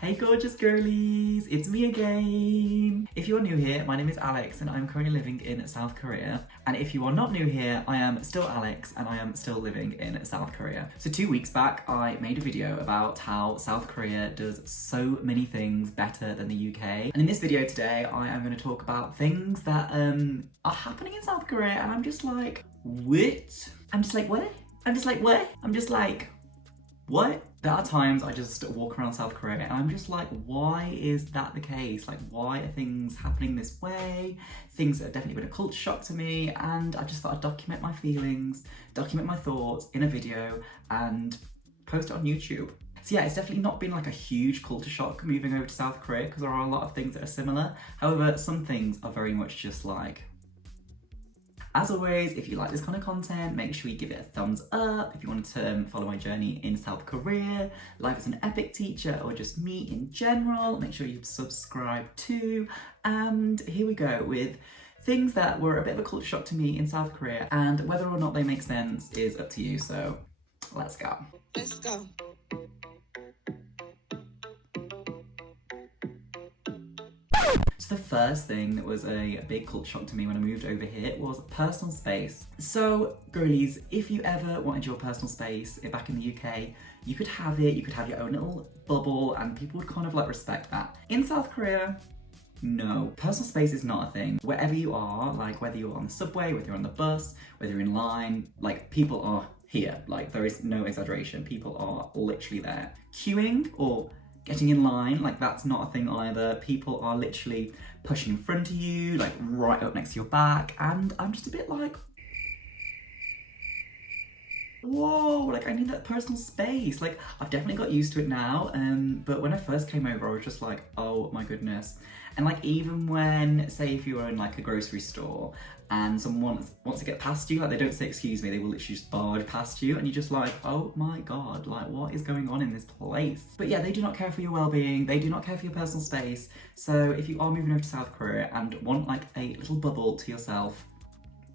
Hey gorgeous girlies, it's me again. If you're new here, my name is Alex and I'm currently living in South Korea. And if you are not new here, I am still Alex and I am still living in South Korea. So 2 weeks back, I made a video about how South Korea does so many things better than the UK. And in this video today, I am going to talk about things that are happening in South Korea and I'm just like, what? I'm just like, what? I'm just like, what? I'm just like, what? There are times I just walk around South Korea and I'm just like, why is that the case? Like, why are things happening this way? Things that have definitely been a culture shock to me, and I just thought I'd document my feelings, document my thoughts in a video and post it on YouTube. So yeah, it's definitely not been like a huge culture shock moving over to South Korea because there are a lot of things that are similar. However, some things are very much just like, as always, if you like this kind of content, make sure you give it a thumbs up. If you want to follow my journey in South Korea, life as an EPIK teacher, or just me in general, make sure you subscribe too. And here we go with things that were a bit of a culture shock to me in South Korea, and whether or not they make sense is up to you. So let's go. Let's go. So the first thing that was a big culture shock to me when I moved over here was personal space. So girlies, if you ever wanted your personal space back in the UK, you could have it, you could have your own little bubble and people would kind of like respect that. In South Korea, no. Personal space is not a thing. Wherever you are, like whether you're on the subway, whether you're on the bus, whether you're in line, like people are here. Like there is no exaggeration. People are literally there. Queuing or getting in line, like that's not a thing either. People are literally pushing in front of you, like right up next to your back, and I'm just a bit like, whoa, like I need that personal space. Like I've definitely got used to it now, but when I first came over I was just like, oh my goodness. And like even when, say if you were in like a grocery store and someone wants to get past you, like they don't say excuse me, they will literally just barge past you and you're just like, oh my god, like what is going on in this place? But yeah, they do not care for your well-being, they do not care for your personal space. So if you are moving over to South Korea and want like a little bubble to yourself,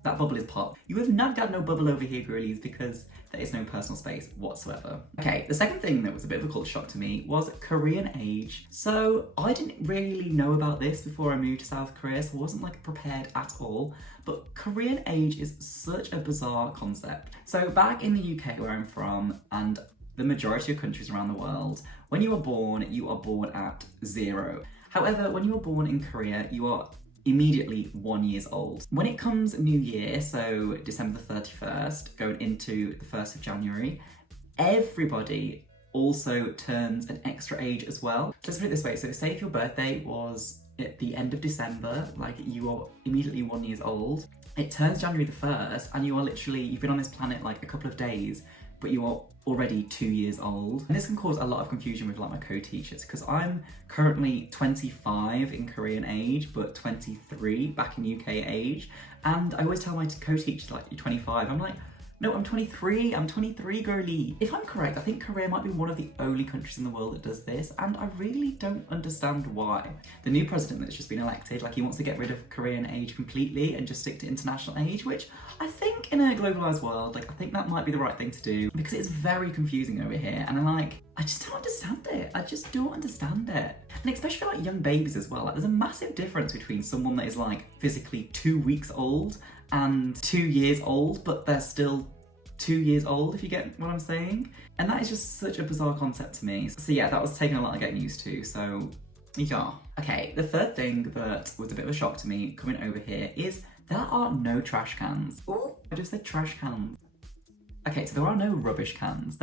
that bubble is popped. You have not got no bubble over here, girlies, because there is no personal space whatsoever. Okay, the second thing that was a bit of a culture shock to me was Korean age. So I didn't really know about this before I moved to South Korea, so I wasn't like prepared at all. But Korean age is such a bizarre concept. So back in the UK where I'm from, and the majority of countries around the world, when you are born at 0. However, when you are born in Korea, you are immediately 1 year old. When it comes New Year, so December the 31st, going into the 1st of January, everybody also turns an extra age as well. So let's put it this way, so say if your birthday was at the end of December, like you are immediately 1 year old, it turns January the 1st and you are literally, you've been on this planet like a couple of days, but you are already 2 years old. And this can cause a lot of confusion with like my co-teachers because I'm currently 25 in Korean age, but 23 back in UK age. And I always tell my co-teachers like, you're 25. I'm like, no, I'm 23 girly. If I'm correct, I think Korea might be one of the only countries in the world that does this, and I really don't understand why. The new president that's just been elected, like he wants to get rid of Korean age completely and just stick to international age, which I think in a globalized world, like I think that might be the right thing to do because it's very confusing over here, and I'm like, I just don't understand it. I just don't understand it. And especially for like young babies as well, like there's a massive difference between someone that is like physically 2 weeks old and 2 years old, but they're still 2 years old, if you get what I'm saying. And that is just such a bizarre concept to me. So yeah, that was taking a lot of getting used to, so yeah. Okay, the third thing that was a bit of a shock to me coming over here is there are no trash cans. Ooh, I just said trash cans. Okay, so there are no rubbish cans.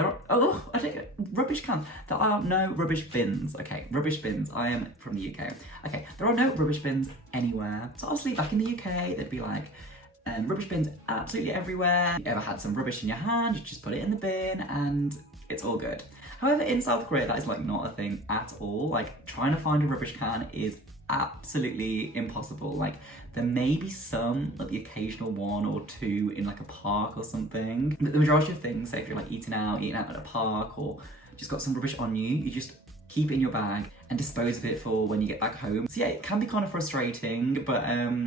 Rubbish cans. There are no rubbish bins. Okay, rubbish bins. I am from the UK. Okay, there are no rubbish bins anywhere. So obviously back in the UK, they'd be like, rubbish bins absolutely everywhere. If you ever had some rubbish in your hand, you just put it in the bin and it's all good. However, in South Korea, that is like not a thing at all. Like trying to find a rubbish can is absolutely impossible. Like there may be some, like the occasional one or two in like a park or something. But the majority of things, say if you're like eating out at a park or just got some rubbish on you, you just keep it in your bag, and dispose of it for when you get back home. So yeah, it can be kind of frustrating, but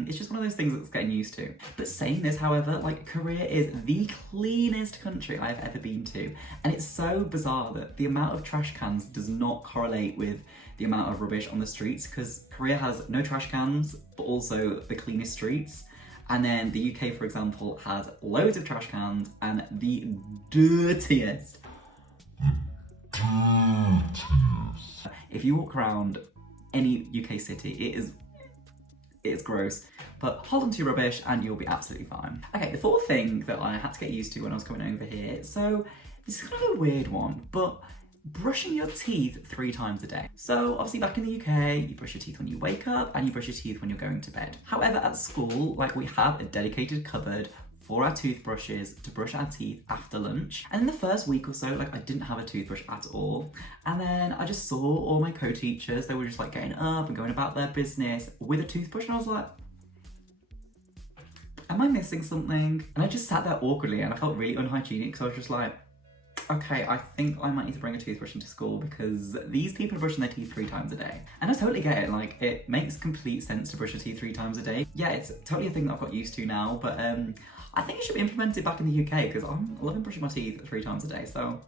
it's just one of those things that's getting used to. But saying this, however, like Korea is the cleanest country I've ever been to. And it's so bizarre that the amount of trash cans does not correlate with the amount of rubbish on the streets, because Korea has no trash cans, but also the cleanest streets. And then the UK, for example, has loads of trash cans and the dirtiest. If you walk around any UK city, it's gross, but hold on to your rubbish and you'll be absolutely fine. Okay, the fourth thing that I had to get used to when I was coming over here, so this is kind of a weird one, but brushing your teeth 3 times a day. So obviously back in the UK, you brush your teeth when you wake up and you brush your teeth when you're going to bed. However, at school, like we have a dedicated cupboard for our toothbrushes to brush our teeth after lunch. And in the first week or so, like I didn't have a toothbrush at all. And then I just saw all my co-teachers, they were just like getting up and going about their business with a toothbrush, and I was like, am I missing something? And I just sat there awkwardly and I felt really unhygienic, because I was just like, okay, I think I might need to bring a toothbrush into school because these people are brushing their teeth 3 times a day. And I totally get it, like it makes complete sense to brush your teeth 3 times a day. Yeah, it's totally a thing that I've got used to now, but I think it should be implemented back in the UK because I'm loving brushing my teeth 3 times a day, so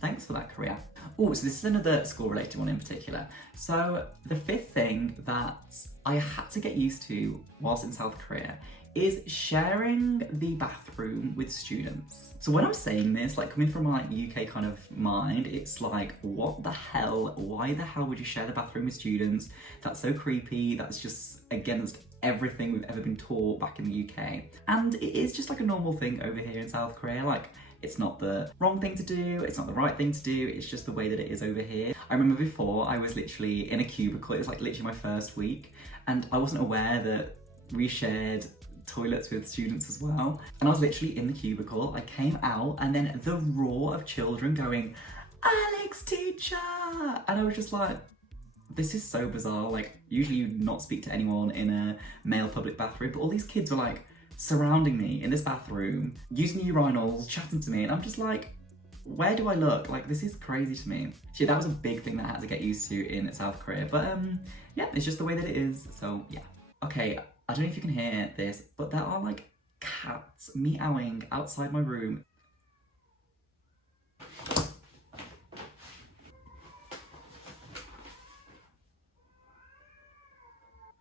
thanks for that, Korea. Oh, so this is another school-related one in particular. So the 5th thing that I had to get used to whilst in South Korea is sharing the bathroom with students. So when I'm saying this, like coming from my UK kind of mind, it's like, what the hell? Why the hell would you share the bathroom with students? That's so creepy. That's just against everything we've ever been taught back in the UK. And it is just like a normal thing over here in South Korea. Like, it's not the wrong thing to do, it's not the right thing to do, it's just the way that it is over here. I remember before I was literally in a cubicle, it was like literally my first week, and I wasn't aware that we shared toilets with students as well. And I was literally in the cubicle, I came out, and then the roar of children going, "Alex, teacher!" And I was just like, this is so bizarre. Like, usually you not speak to anyone in a male public bathroom, but all these kids were like surrounding me in this bathroom, using the urinals, chatting to me, and I'm just like, where do I look? Like, this is crazy to me. So that was a big thing that I had to get used to in South Korea, but yeah, it's just the way that it is, so yeah. Okay, I don't know if you can hear this, but there are like cats meowing outside my room.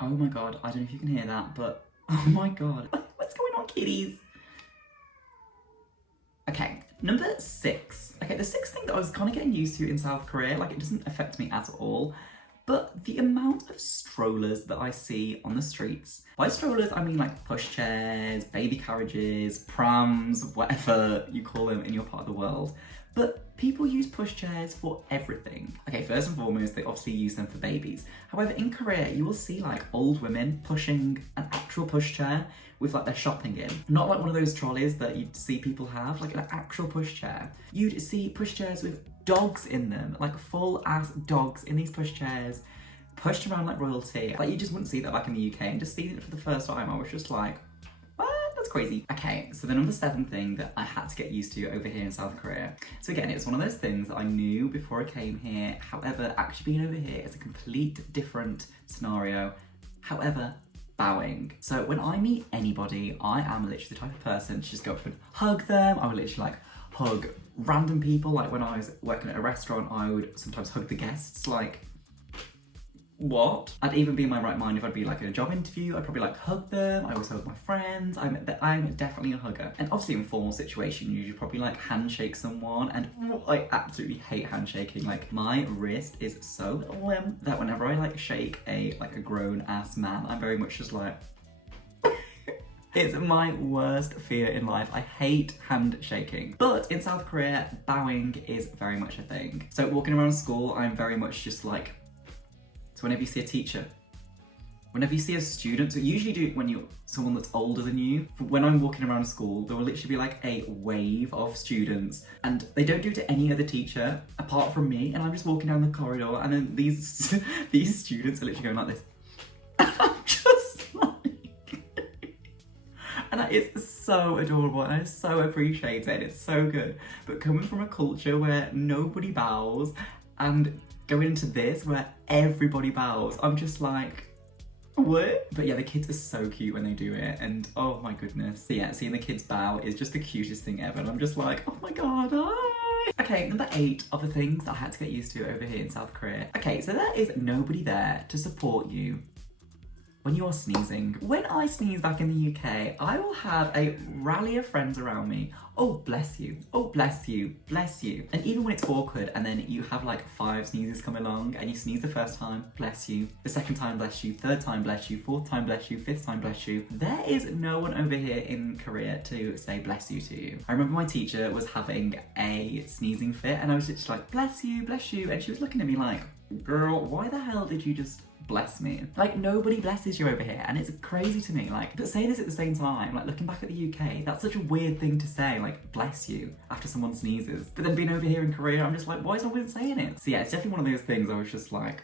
Oh my god, I don't know if you can hear that, but oh my god. What's going on, kitties? Okay, number 6. Okay, the 6th thing that I was kind of getting used to in South Korea, like it doesn't affect me at all, but the amount of strollers that I see on the streets. By strollers, I mean like pushchairs, baby carriages, prams, whatever you call them in your part of the world. But people use pushchairs for everything. Okay, first and foremost, they obviously use them for babies. However, in Korea, you will see like old women pushing an actual pushchair with like their shopping in. Not like one of those trolleys that you'd see people have, like an actual pushchair. You'd see pushchairs with dogs in them, like full ass dogs in these pushchairs, pushed around like royalty. Like you just wouldn't see that back in the UK, and just seeing it for the first time, I was just like, that's crazy. Okay, so the number 7 thing that I had to get used to over here in South Korea. So again, it's one of those things that I knew before I came here. However, actually being over here is a complete different scenario. However, bowing. So when I meet anybody, I am literally the type of person to just go up and hug them. I would literally like hug random people. Like when I was working at a restaurant, I would sometimes hug the guests. Like, what? I'd even be in my right mind if I'd be like in a job interview, I'd probably like hug them. I always hug my friends. I'm definitely a hugger. And obviously in formal situations, you should probably like handshake someone, and I absolutely hate handshaking. Like my wrist is so limp that whenever I like shake a grown ass man, I'm very much just like, it's my worst fear in life. I hate handshaking. But in South Korea, bowing is very much a thing. So walking around school, I'm very much just like, so whenever you see a teacher, whenever you see a student, so you usually do it when you're someone that's older than you. When I'm walking around school, there will literally be like a wave of students, and they don't do it to any other teacher apart from me, and I'm just walking down the corridor, and then these these students are literally going like this. And I'm just like, and it's so adorable, and I so appreciate it, it's so good. But coming from a culture where nobody bows, and going into this where everybody bows, I'm just like, what? But yeah, the kids are so cute when they do it, and oh my goodness. So yeah, seeing the kids bow is just the cutest thing ever, and I'm just like, oh my god, hi! Okay, number 8 of the things that I had to get used to over here in South Korea. Okay, so there is nobody there to support you when you are sneezing. When I sneeze back in the UK, I will have a rally of friends around me. Oh, bless you. Oh, bless you. Bless you. And even when it's awkward and then you have like 5 sneezes come along and you sneeze the first time, bless you. The second time, bless you. Third time, bless you. Fourth time, bless you. Fifth time, bless you. There is no one over here in Korea to say bless you to you. I remember my teacher was having a sneezing fit and I was just like, bless you, bless you. And she was looking at me like, girl, why the hell did you just bless me? Like, nobody blesses you over here, and it's crazy to me. Like, but saying this at the same time, like looking back at the UK, that's such a weird thing to say, like bless you after someone sneezes. But then being over here in Korea, I'm just like, why is no one saying it? So yeah, it's definitely one of those things I was just like,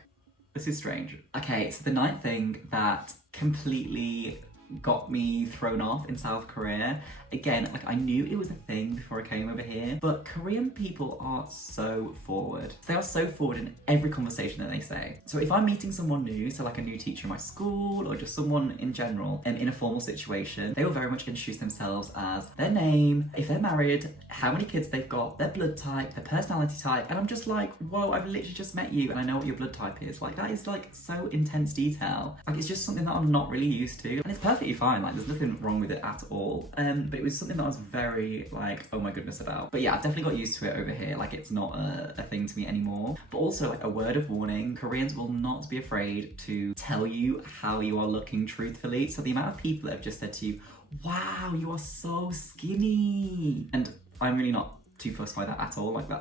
this is strange. Okay, so the 9th thing that completely got me thrown off in South Korea, again, like I knew it was a thing before I came over here, but Korean people are so forward. They are so forward in every conversation that they say. So if I'm meeting someone new, so like a new teacher in my school or just someone in general in a formal situation, they will very much introduce themselves as their name, if they're married, how many kids they've got, their blood type, their personality type, and I'm just like, whoa, I've literally just met you and I know what your blood type is. Like, that is like so intense detail. Like, it's just something that I'm not really used to, and it's perfectly fine. Like, there's nothing wrong with it at all. But it was something that I was very like, oh my goodness about. But yeah, I've definitely got used to it over here. Like, it's not a thing to me anymore. But also, like, a word of warning, Koreans will not be afraid to tell you how you are looking truthfully. So the amount of people that have just said to you, wow, you are so skinny. And I'm really not too fussed by that at all. Like,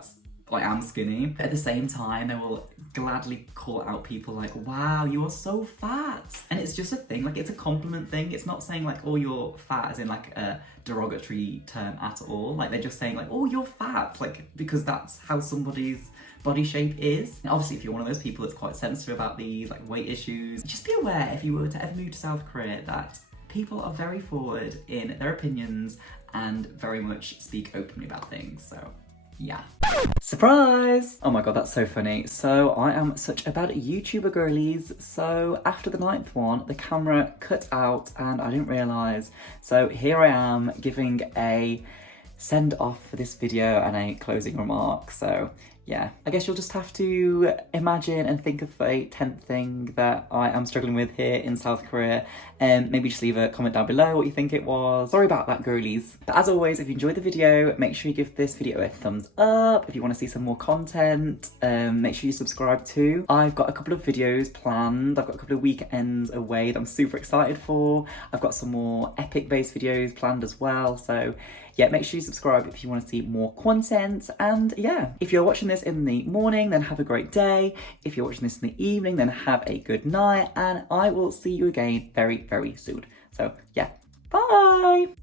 I am skinny. But at the same time, they will gladly call out people like, wow, you are so fat. And it's just a thing, like, it's a compliment thing. It's not saying like, oh, you're fat as in like a derogatory term at all. Like, they're just saying like, oh, you're fat, like, because that's how somebody's body shape is. And obviously, if you're one of those people that's quite sensitive about these like weight issues, just be aware if you were to ever move to South Korea that people are very forward in their opinions and very much speak openly about things. So yeah. Surprise! Oh my god, that's so funny. So I am such a bad YouTuber girlies. So after the 9th one, the camera cut out and I didn't realise. So here I am giving a send off for this video and a closing remark. So yeah, I guess you'll just have to imagine and think of a 10th thing that I am struggling with here in South Korea, and maybe just leave a comment down below what you think it was. Sorry about that, girlies. But as always, if you enjoyed the video, make sure you give this video a thumbs up. If you want to see some more content, make sure you subscribe too. I've got a couple of videos planned. I've got a couple of weekends away that I'm super excited for. I've got some more EPIK based videos planned as well. So yeah, make sure you subscribe if you want to see more content. And yeah, if you're watching this in the morning, then have a great day. If you're watching this in the evening, then have a good night. And I will see you again very, very soon. So yeah, bye!